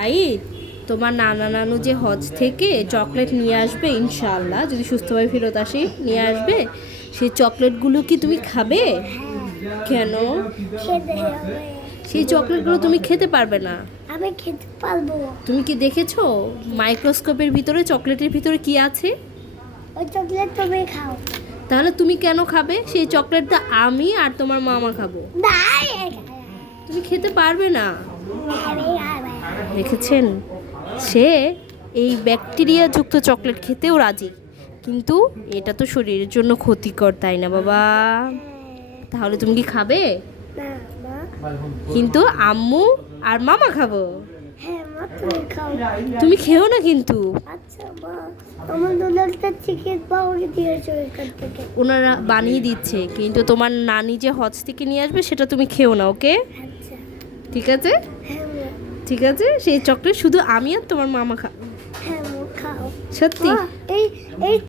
Right, তোমার নানা নানু যে হজ থেকে চকলেট নিয়ে আসবে ইনশাআল্লাহ, যদি সুস্থভাবে ফেরত আসি নিয়ে আসবে, সেই চকলেটগুলো কি তুমি খাবে? কেন? খেতে হবে। সেই চকলেটগুলো তুমি খেতে পারবে না। আমি খেতে পারবো। তুমি কি দেখেছো মাইক্রোস্কোপের ভিতরে চকলেটের ভিতরে কি আছে? ওই চকলেট তুমি খাও। তাহলে তুমি কেন খাবে? সেই চকলেটটা আমি আর তোমার মামা খাবো। না, তুমি খেতে পারবে না। আমি খাবো। দেখেছেন, সে এই ব্যাকটেরিয়াযুক্ত চকলেট খেতেও রাজি, কিন্তু এটা তো শরীরের জন্য ক্ষতিকর, তাই না বাবা? তাহলে তুমি কি খাবে? না মা। কিন্তু আম্মু আর মামা খাবো। হ্যাঁ মা, তুমি খাও। তুমি খেও না কিন্তু। আচ্ছা মা, আমার দুলালটা চিকেন পাউরি দিয়েছো এখান থেকে। ওনারা বানিয়ে দিচ্ছে, কিন্তু তোমার নানি যে হজ থেকে নিয়ে আসবে সেটা তুমি খেও না, ওকে? আচ্ছা। ঠিক আছে, হ্যাঁ মা। ঠিক আছে। সেই চকলেট শুধু আমি আর তোমার মামা খাবো। হ্যাঁ মা, খাও। সত্যি? মা, এই এই